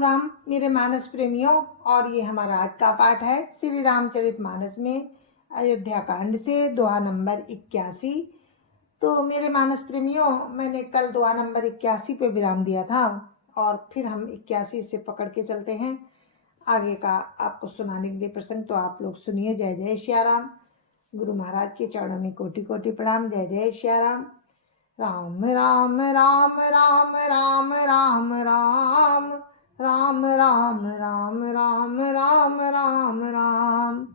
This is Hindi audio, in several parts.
राम मेरे मानस प्रेमियों, और ये हमारा आज का पाठ है श्री रामचरितमानस में अयोध्या कांड से दोहा नंबर 81। तो मेरे मानस प्रेमियों, मैंने कल दोहा नंबर 81 पे विराम दिया था और फिर हम 81 से पकड़ के चलते हैं आगे का आपको सुनाने के लिए प्रसंग। तो आप लोग सुनिए। जय जय श्या राम। गुरु महाराज के चरणों में कोटि कोटि प्रणाम। जय जय श्या राम। राम राम राम राम राम राम राम राम राम राम राम राम राम राम।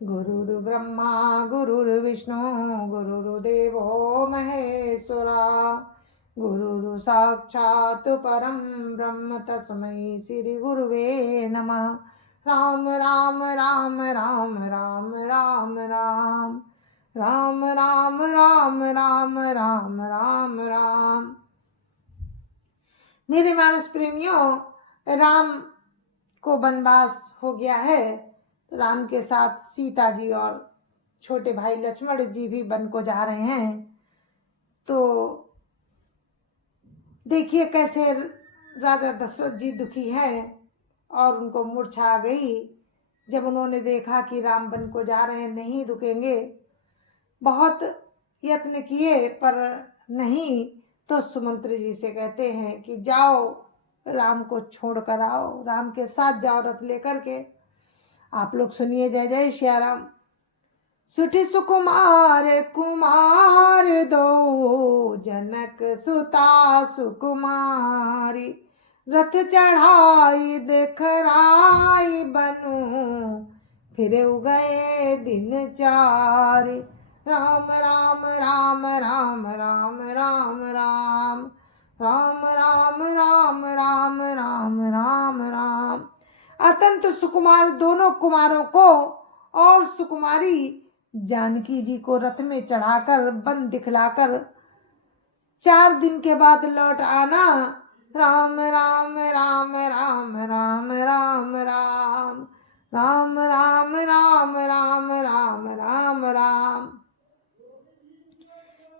गुरुर् ब्रह्मा गुरुर्विष्णु गुरुर्देवो महेश्वरा, गुरुर् साक्षात् परं ब्रह्म तस्मै श्री गुरुवे नमः। राम राम राम राम राम राम राम राम राम राम राम राम राम राम। मेरे मानस प्रेमियों, राम को वनवास हो गया है। तो राम के साथ सीता जी और छोटे भाई लक्ष्मण जी भी वन को जा रहे हैं। तो देखिए कैसे राजा दशरथ जी दुखी हैं और उनको मूर्छा आ गई जब उन्होंने देखा कि राम वन को जा रहे हैं, नहीं रुकेंगे। बहुत यत्न किए पर नहीं, तो सुमंत्र जी से कहते हैं कि जाओ राम को छोड़ कर आओ, राम के साथ जाओ रथ लेकर के। आप लोग सुनिए। जय जय श्या राम। सुठी सुकुमार कुमार दो, जनक सुता सुकुमारी, रथ चढ़ाई देखराई बनु, फिर गए दिन चार। राम राम राम राम राम राम राम राम राम राम राम राम राम राम। अत्यंत सुकुमार दोनों कुमारों को और सुकुमारी जानकी जी को रथ में चढ़ाकर वन दिखलाकर 4 दिन के बाद लौट आना। राम राम राम राम राम राम राम राम राम राम राम राम राम राम।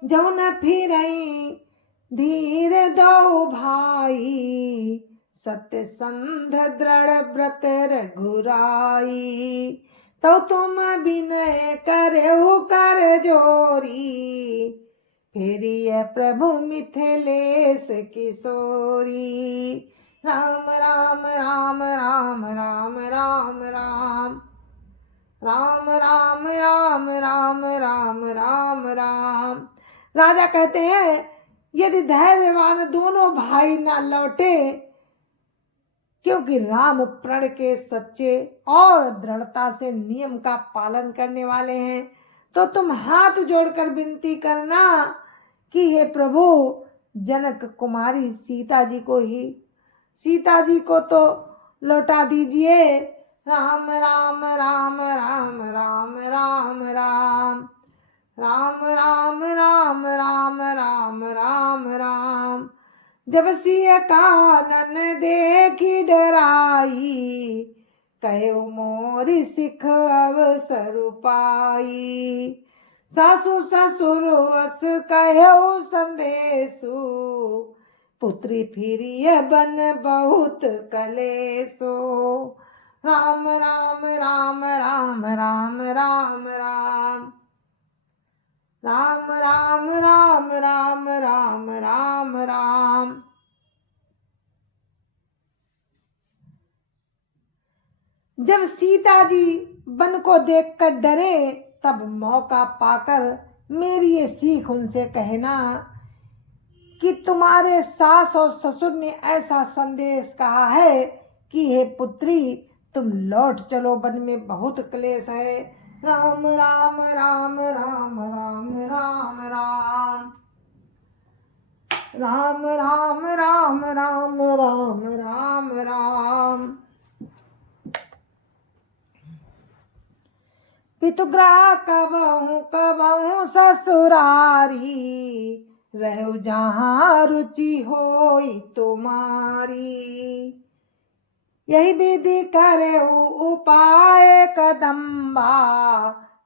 जौन फिरई धीर दो भाई, सत्य संध दृढ़ व्रत रघुराई, तो तुम विनय करहु कर जोरी, फिरिय प्रभु मिथिलेश किशोरी। राम राम राम राम राम राम राम राम राम राम राम राम राम राम। राजा कहते हैं यदि धैर्यवान दोनों भाई ना लौटे, क्योंकि राम प्रण के सच्चे और दृढ़ता से नियम का पालन करने वाले हैं, तो तुम हाथ जोड़कर विनती करना कि हे प्रभु, जनक कुमारी सीता जी को तो लौटा दीजिए। राम राम राम राम राम राम राम राम राम राम राम राम राम राम। जब सिय कानन देखी डराई, कहो मोरी सिख अवसर पाई, सासु ससुर अस कहो संदेशु, पुत्री फिरिय बन बहुत कलेसो। राम राम राम राम राम राम राम राम राम राम राम राम राम राम। जब सीता जी वन को देखकर डरे, तब मौका पाकर मेरी ये सीख उनसे कहना कि तुम्हारे सास और ससुर ने ऐसा संदेश कहा है कि हे पुत्री, तुम लौट चलो, वन में बहुत क्लेश है। राम राम राम राम राम राम राम राम राम राम राम राम राम राम। पितुग्रह कबहु ससुरारी, रहो जहाँ रुचि होई तुम्हारी, यही विधि करे उपाय कदम्बा,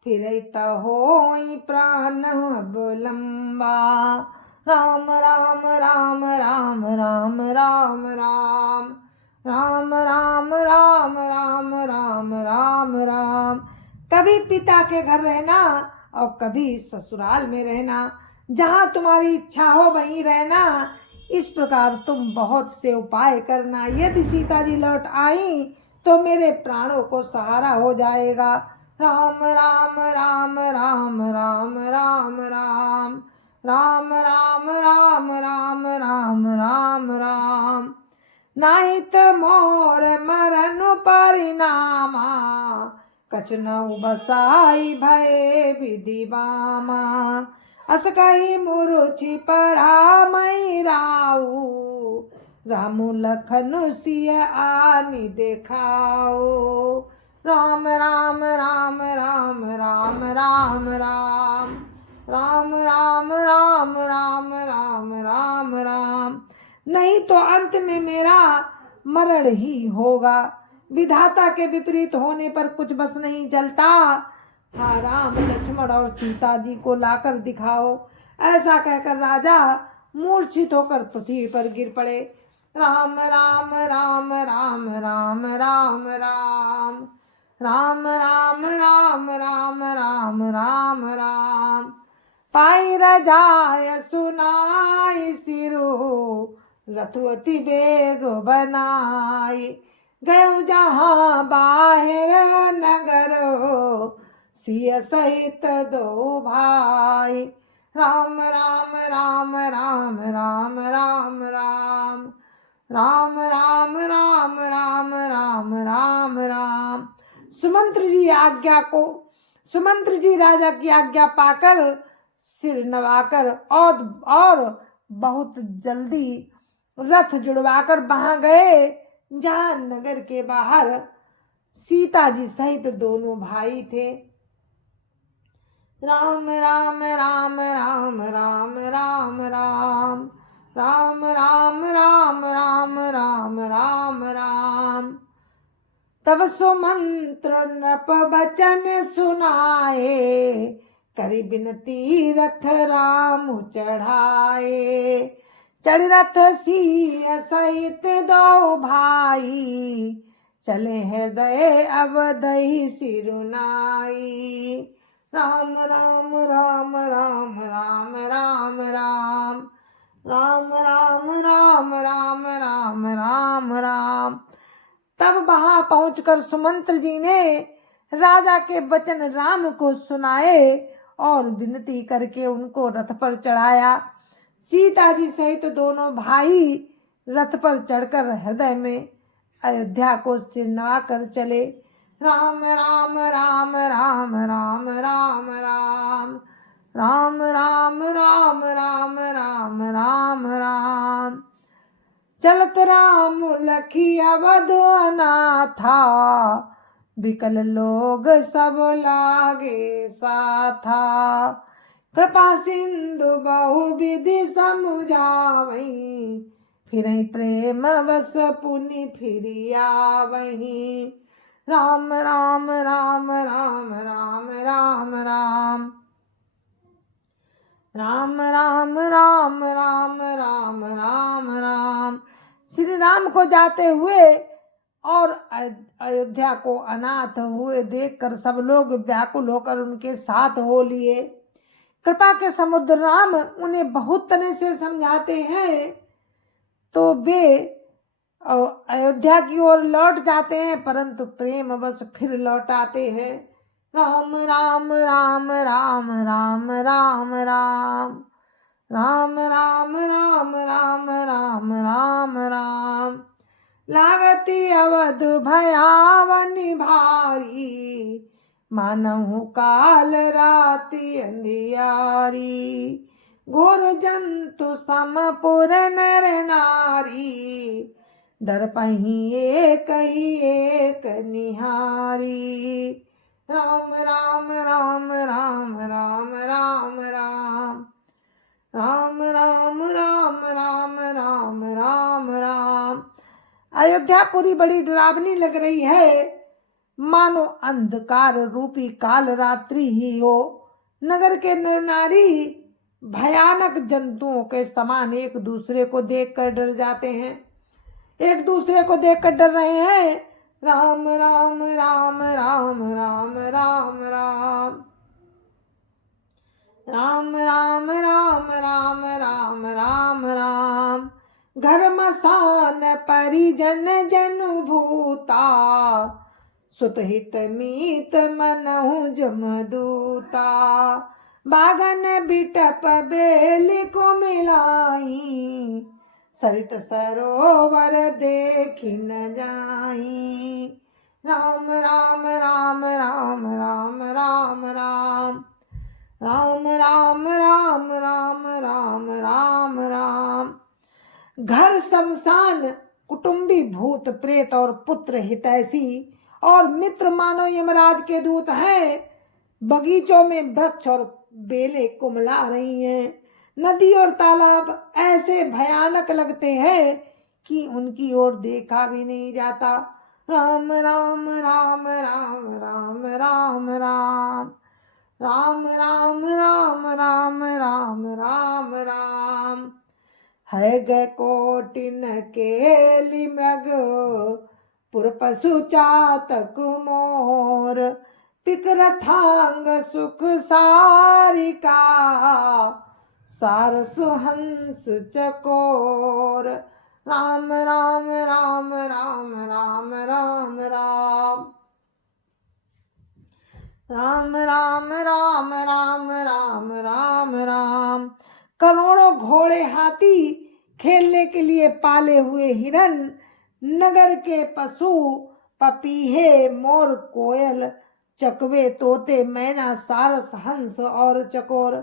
फिर होई प्राण अवलंबा। राम राम राम राम राम राम राम राम राम राम राम राम राम राम। कभी पिता के घर रहना और कभी ससुराल में रहना, जहाँ तुम्हारी इच्छा हो वहीं रहना। इस प्रकार तुम बहुत से उपाय करना। यदि सीता जी लौट आई तो मेरे प्राणों को सहारा हो जाएगा। राम राम राम राम राम राम राम राम राम राम राम राम राम राम। नाहित मोर मरन परिणामा, कचनऊ बसाई भय विधि बामा। अस कही मुरुचि परामई राऊ, रामु लखन सिय आनि देखाओ। राम राम राम राम राम राम राम राम राम राम राम राम राम राम। नहीं तो अंत में मेरा मरण ही होगा। विधाता के विपरीत होने पर कुछ बस नहीं चलता। हाँ, राम लक्ष्मण और सीता जी को लाकर दिखाओ। ऐसा कहकर राजा मूर्छित होकर पृथ्वी पर गिर पड़े। राम राम राम राम राम राम राम राम राम राम राम राम राम राम। पाई रजाय सुनाई सिरु, रथुअति बेग बनाई। गयो जहाँ बाहर नगर, सिय सहित दो भाई। राम राम राम राम राम राम राम राम राम राम राम राम राम राम। सुमंत्र जी राजा की आज्ञा पाकर सिर नवाकर और बहुत जल्दी रथ जुड़वाकर वहां गए जहां नगर के बाहर सीता जी सहित दोनों भाई थे। राम राम राम राम राम राम राम राम राम राम राम राम राम राम। तब सुमंत्र नृप बचन सुनाए, करी बिनती रथ राम चढ़ाए। चढ़ रथ सिय सहित दो भाई, चले हृदय अवधि सिरुनाई। राम राम राम राम राम राम राम राम राम राम राम राम राम राम। तब वहां पहुंचकर सुमंत्र जी ने राजा के वचन राम को सुनाए और विनती करके उनको रथ पर चढ़ाया। सीता जी सहित दोनों भाई रथ पर चढ़कर हृदय में अयोध्या को सिर नवा कर चले। राम राम राम राम राम राम राम राम राम राम राम राम राम राम। चलत राम लखी अवध अनाथा, विकल लोग सब लागे साथा। कृपा सिंधु बहुविधि समुझावई, फिरहि प्रेम बस पुनि फिरिया वही। राम राम राम राम राम राम राम राम राम राम राम राम राम राम। श्री राम को जाते हुए और अयोध्या को अनाथ हुए देखकर सब लोग व्याकुल होकर उनके साथ हो लिए। कृपा के समुद्र राम उन्हें बहुत तरह से समझाते हैं तो वे अयोध्या की ओर लौट जाते हैं, परंतु प्रेम बस फिर लौट आते हैं। राम राम राम राम राम राम राम राम राम राम राम राम राम राम। लागती अवध भयावनि भारी, मानहु काल राति अंधियारी। घोर जंतु समपुर नर नारी, डर पही एक निहारी। राम राम राम राम राम राम राम राम राम राम राम राम राम राम। अयोध्यापुरी बड़ी डरावनी लग रही है, मानो अंधकार रूपी काल रात्रि ही हो। नगर के नर नारी भयानक जंतुओं के समान एक दूसरे को देखकर डर जाते हैं। एक दूसरे को देखकर डर रहे हैं। राम राम राम राम राम राम राम राम राम राम राम राम राम राम। घर मसान परिजन जन भूता, सुतहित मीत मनहु जमदूता। बागन बिटप बेल को मिलाई, सरित सरोवर देखी न जाई। राम राम राम राम राम राम राम राम राम राम राम राम राम राम। घर शमशान कुटुंबी भूत प्रेत और पुत्र हितैषी और मित्र मानो यमराज के दूत हैं। बगीचों में वृक्ष और बेलें कुमला रही हैं। नदी और तालाब ऐसे भयानक लगते हैं कि उनकी ओर देखा भी नहीं जाता। राम राम राम राम राम राम राम राम राम राम राम राम राम राम। है ग कोटिन केली मृग, पुर पशु चातक मोर। पिकरथांग सुख सारिका, सारस हंस चकोर। राम राम राम राम राम राम राम राम राम राम राम राम राम राम। करोड़ों घोड़े हाथी, खेलने के लिए पाले हुए हिरन, नगर के पशु पपीहे मोर कोयल, चकवे तोते मैना सारस हंस और चकोर।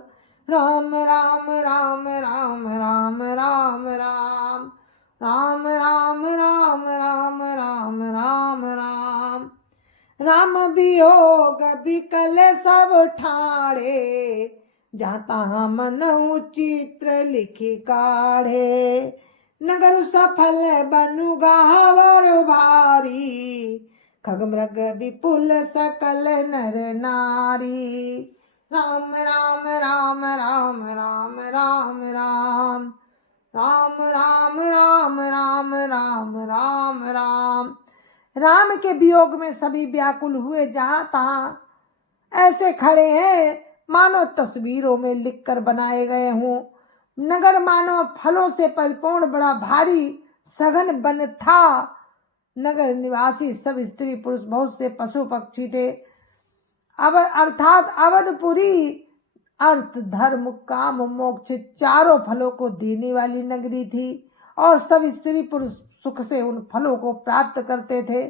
राम राम राम राम राम राम राम राम राम राम राम राम राम राम। राम वियोग विकल सब ठाड़े, जाता मन चित्र लिखी काढ़े। नगर सफल बनु गावर भारी, खगमृग विपुल सकल नर नारी। राम राम राम राम राम राम राम राम राम राम राम राम राम राम। राम के वियोग में सभी व्याकुल हुए, जहां तहां ऐसे खड़े हैं मानो तस्वीरों में लिखकर बनाए गए हों। नगर मानो फलों से परिपूर्ण बड़ा भारी सघन वन था। नगर निवासी सब स्त्री पुरुष, बहुत से पशु पक्षी थे। अब अर्थात अवधपुरी अर्थ धर्म काम मोक्ष चारों फलों को देने वाली नगरी थी, और सब स्त्री पुरुष सुख से उन फलों को प्राप्त करते थे।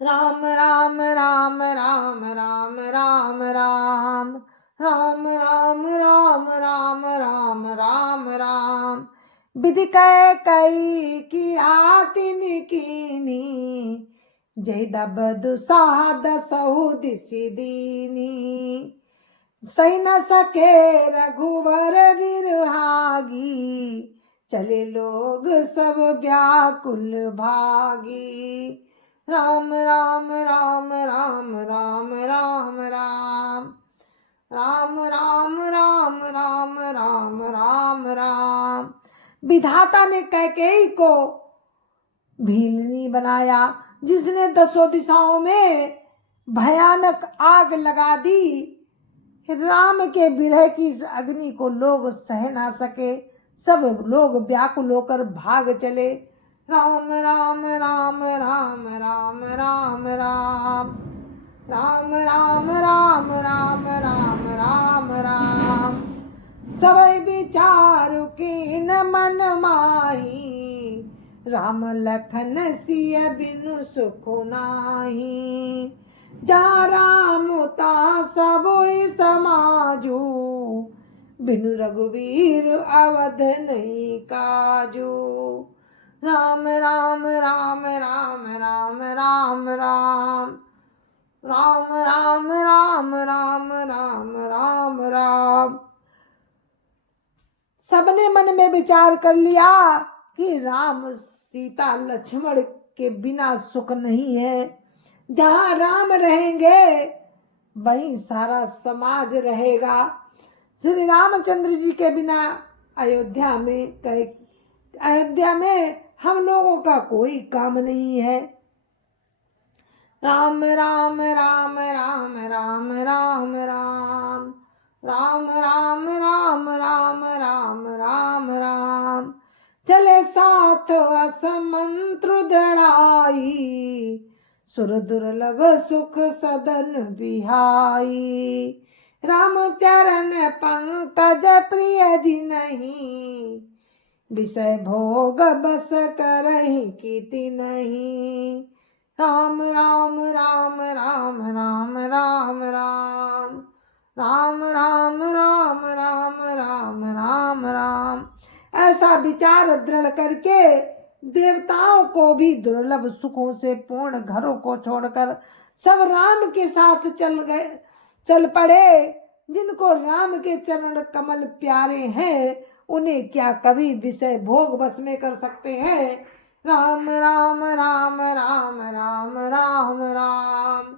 राम राम राम राम राम राम राम राम राम राम राम राम राम राम। विधि कह कई की आतिन कीनी, जय दब दुसाह दसहु दिसि दीनी। सही न सके रघुवर बिरहागी, चले लोग सब व्याकुल भागी। राम राम राम राम राम राम राम राम राम राम राम राम राम राम। विधाता ने कैकेयी को भीलनी बनाया, जिसने दसों दिशाओं में भयानक आग लगा दी। राम के विरह की इस अग्नि को लोग सह ना सके, सब लोग व्याकुल होकर भाग चले। राम राम राम राम राम राम राम राम राम राम राम राम राम राम। सबई विचारु कीन मन माही, राम लखन सिय बिनु सुख नाही। जा राम ता सबोई समाजू, बिनु रघुवीर अवध नहीं काजू। राम राम राम राम राम राम राम राम राम राम राम राम राम राम। सबने मन में विचार कर लिया कि राम सीता लक्ष्मण के बिना सुख नहीं है। जहां राम रहेंगे वहीं सारा समाज रहेगा। श्री रामचंद्र जी के बिना अयोध्या में अयोध्या में हम लोगों का कोई काम नहीं है। राम राम राम राम राम राम राम राम राम राम राम राम राम राम चले साथ असमंत्र दड़ाई सुर दुर्लभ सुख सदन बिहाई राम चरण पंकज प्रिय जी नहीं विषय भोग बस करहि कीति नहीं राम राम राम राम राम राम राम राम राम राम राम राम राम राम ऐसा विचार दृढ़ करके देवताओं को भी दुर्लभ सुखों से पूर्ण घरों को छोड़कर सब राम के साथ चल पड़े। जिनको राम के चरण कमल प्यारे हैं उन्हें क्या कभी विषय भोग बस में कर सकते हैं। राम राम राम राम राम राम राम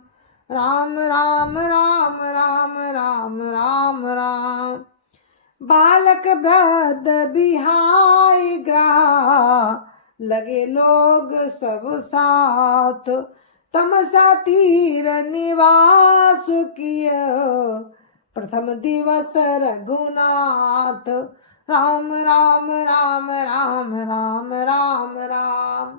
राम राम राम राम राम राम राम बालक वृद्ध बिहाई ग्राह लगे लोग सब साथ तमसा तीर निवास किय प्रथम दिवस रघुनाथ राम राम राम राम राम राम राम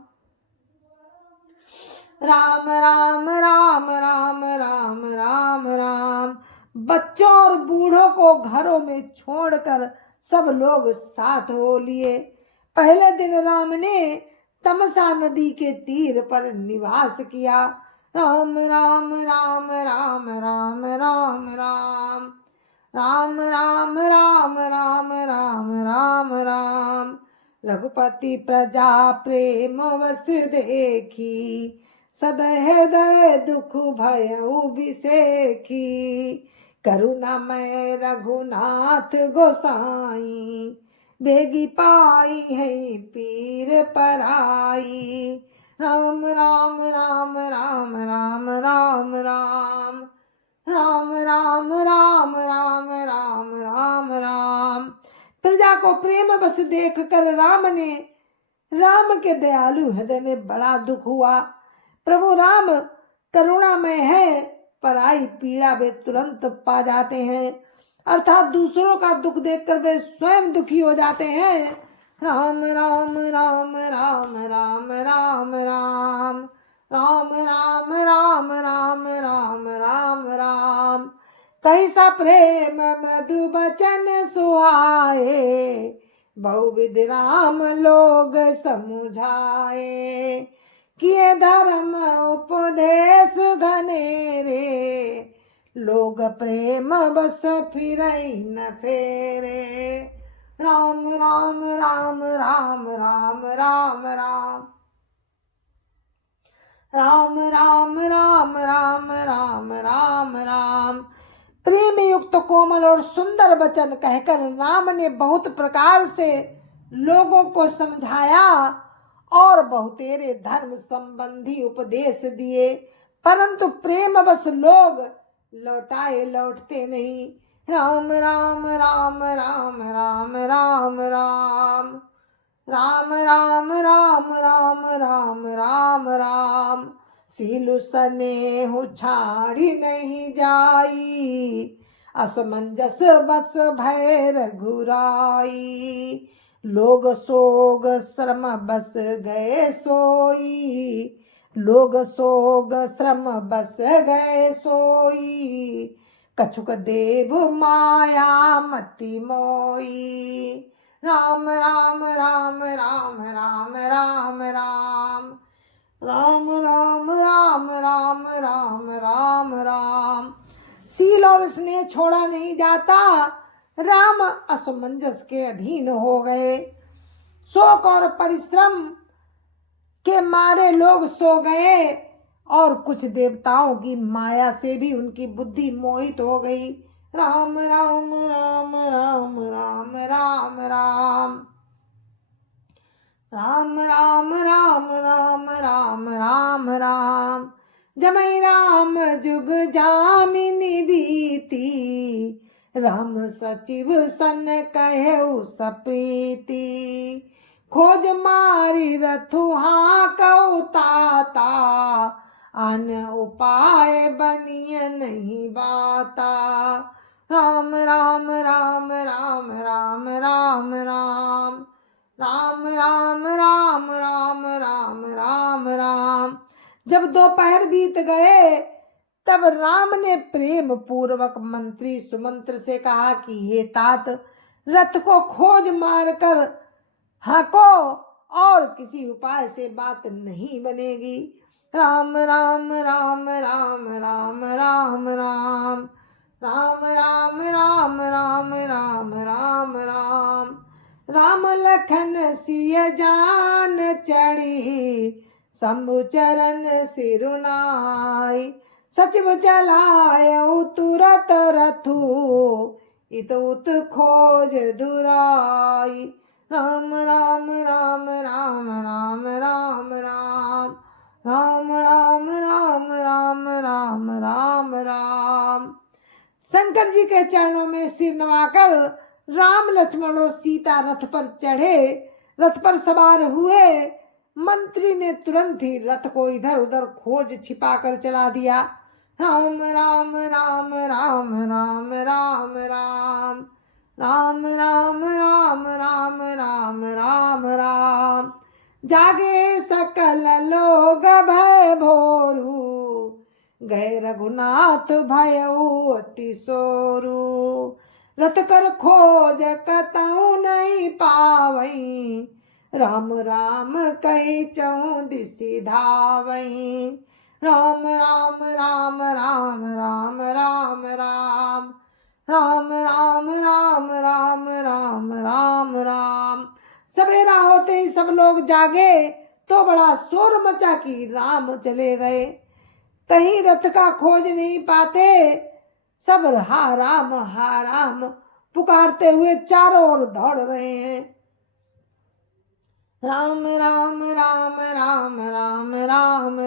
राम राम राम राम राम राम राम बच्चों और बूढ़ों को घरों में छोड़कर सब लोग साथ हो लिए। पहले दिन राम ने तमसा नदी के तीर पर निवास किया। राम राम राम राम राम राम राम राम राम राम राम राम राम राम रघुपति प्रजा प्रेम वस देखी सदहृदय दुख भय बिसेखी करुणामय रघुनाथ गोसाई बेगी पाई है पीर पराई राम राम राम राम राम राम राम राम राम राम राम राम राम राम प्रजा को प्रेम बस देख कर राम के दयालु हृदय में बड़ा दुख हुआ। प्रभु राम करुणामय है, पराई पीड़ा वे तुरंत पा जाते हैं, अर्थात दूसरों का दुख देखकर वे स्वयं दुखी हो जाते हैं। राम राम राम राम राम राम राम राम राम राम राम राम राम राम कहीं सा प्रेम मृदु बचन सुहाए बहुविध राम लोग समुझाए किए धर्म उपदेश घनेरे लोग प्रेम बस फिर न फेरे। राम राम राम राम राम राम राम राम राम राम राम राम राम राम प्रेम युक्त कोमल और सुंदर वचन कहकर राम ने बहुत प्रकार से लोगों को समझाया और बहुतेरे धर्म संबंधी उपदेश दिए, परंतु प्रेम बस लोग लौटते नहीं। राम राम राम राम राम राम राम राम राम राम राम राम राम राम सीलु स्नेहु छाड़ी नहीं जाई असमंजस बस भय रघुराई लोग सोग श्रम बस गए सोई लोग सोग श्रम बस गए सोई कछुक देव माया मति मोई। राम राम राम राम राम राम राम राम राम राम राम राम राम राम सील और स्नेह छोड़ा नहीं जाता। राम असमंजस के अधीन हो गए, शोक और परिश्रम के मारे लोग सो गए और कुछ देवताओं की माया से भी उनकी बुद्धि मोहित हो गई। राम राम राम राम राम राम राम राम राम राम राम राम राम राम जमई राम जुग जामिनी बीती राम सचिव सन कहु सप्रीति खोज मारी रथुहा कऊ ताता, अन उपाय बनिय नहीं बाता। राम राम राम राम राम राम राम राम राम राम राम राम राम राम। जब दोपहर बीत गए तब राम ने प्रेम पूर्वक मंत्री सुमंत्र से कहा कि हे तात, रथ को खोज मारकर हाको और किसी उपाय से बात नहीं बनेगी। राम राम राम राम राम राम राम राम राम राम राम राम राम राम। राम लखन सिय जान चढ़ी, शंभु चरण सिरुनाई। सचिव चलायो तुरत रथु, इतुत खोज दुराई। राम राम राम राम राम राम राम राम राम राम राम राम राम राम। शंकर जी के चरणों में सिर नवाकर राम लक्ष्मण और सीता रथ पर चढ़े। रथ पर सवार हुए मंत्री ने तुरंत ही रथ को इधर उधर खोज छिपा कर चला दिया। राम राम राम राम राम राम राम राम राम राम राम राम राम राम। जागे सकल लोग भय भोरू, गए रघुनाथ भयउ अति सोरू। रत कर खोज कतहु नहीं पावई, राम राम कही चहु दिसि धावई। राम राम राम राम राम राम राम राम राम राम राम राम राम राम। सवेरा होते ही सब लोग जागे तो बड़ा शोर मचा कि राम चले गए। कहीं रथ का खोज नहीं पाते। सब हा राम पुकारते हुए चारों ओर दौड़ रहे हैं। राम राम राम राम राम राम राम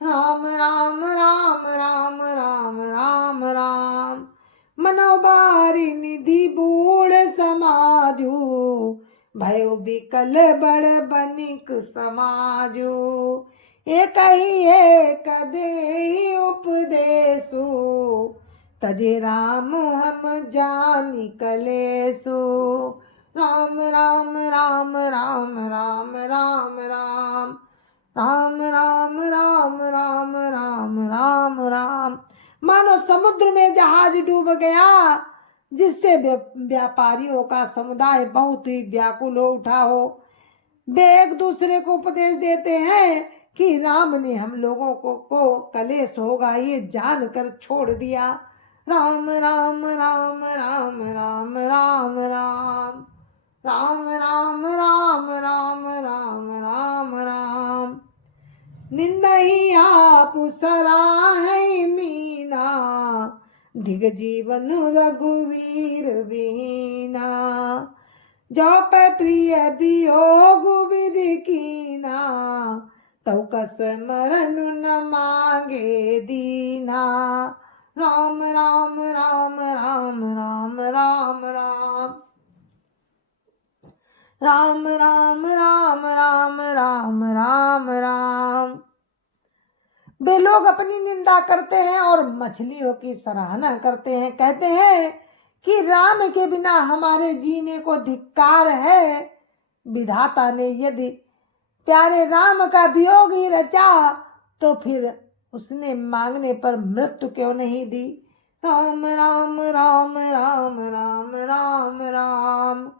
राम राम राम राम राम राम राम। मनोबारी निधि बूढ़ समाजू, भयो बिकल बड़ बनिक समाजू। एक ही एक देहि उपदेशु, तजे राम हम जानि कलेसु। राम राम राम राम राम राम राम राम राम राम राम राम राम राम। मानो समुद्र में जहाज डूब गया, जिससे व्यापारियों का समुदाय बहुत ही व्याकुल हो उठा हो। वे एक दूसरे को उपदेश देते हैं कि राम ने हम लोगों को कलेश होगा ये जानकर छोड़ दिया। राम राम राम राम राम राम राम राम राम राम राम राम राम राम। निंदहि आप सराहै मीना, दिग जीवन रघुवीर बीना। जो प्रिय वियोग विधि कीना, तौ कस मरण न मांगे दीना। राम राम राम राम राम राम राम राम राम राम राम राम राम राम। वे लोग अपनी निंदा करते हैं और मछलियों की सराहना करते हैं। कहते हैं कि राम के बिना हमारे जीने को धिक्कार है। विधाता ने यदि प्यारे राम का वियोग ही रचा तो फिर उसने मांगने पर मृत्यु क्यों नहीं दी। राम राम राम राम राम राम राम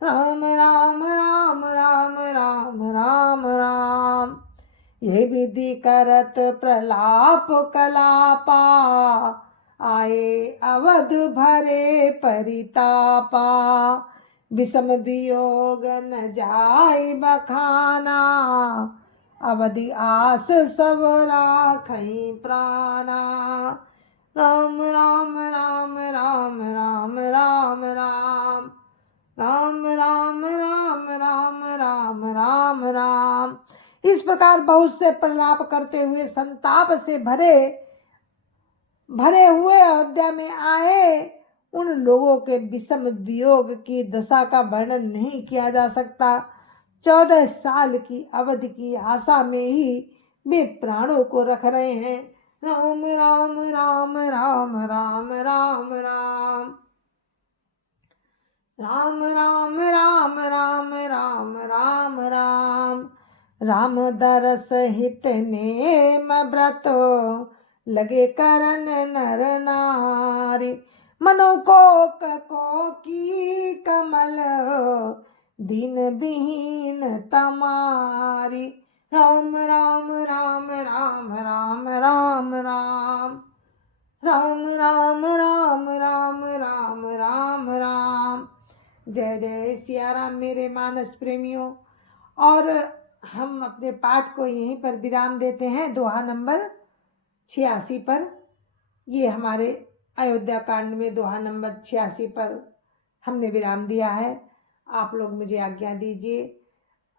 राम राम राम राम राम राम राम। ये विधि करत प्रलाप कलापा, आए अवध भरे परितापा। विषम वियोग न जाय बखाना, अवधि आस सब राखई प्राणा। राम राम राम राम राम राम राम राम राम राम राम राम राम राम। इस प्रकार बहुत से प्रलाप करते हुए संताप से भरे हुए अयोध्या में आए उन लोगों के विषम वियोग की दशा का वर्णन नहीं किया जा सकता। 14 साल की अवधि की आशा में ही वे प्राणों को रख रहे हैं। राम राम राम राम राम राम राम राम राम राम राम राम राम राम राम दरस हित नेम व्रत लगे करन नर नारी मनो को की कमल दीन विहीन तमारी। राम राम राम राम राम राम राम राम राम राम राम राम राम राम। जय जय सिया राम मेरे मानस प्रेमियों। और हम अपने पाठ को यहीं पर विराम देते हैं दोहा नंबर 86 पर। ये हमारे अयोध्या कांड में दोहा नंबर 86 पर हमने विराम दिया है। आप लोग मुझे आज्ञा दीजिए,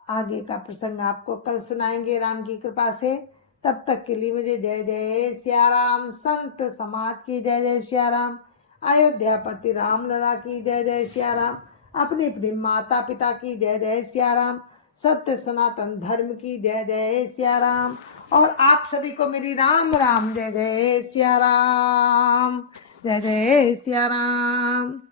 आगे का प्रसंग आपको कल सुनाएंगे राम की कृपा से। तब तक के लिए मुझे जय जय सिया राम, संत समाज की जय जय सिया राम, अयोध्यापति राम लला की जय जय सिया राम, अपने अपने माता पिता की जय जय सिया राम, सत्य सनातन धर्म की जय जय सिया राम, और आप सभी को मेरी राम राम जय जय सिया राम, जय जय सिया राम।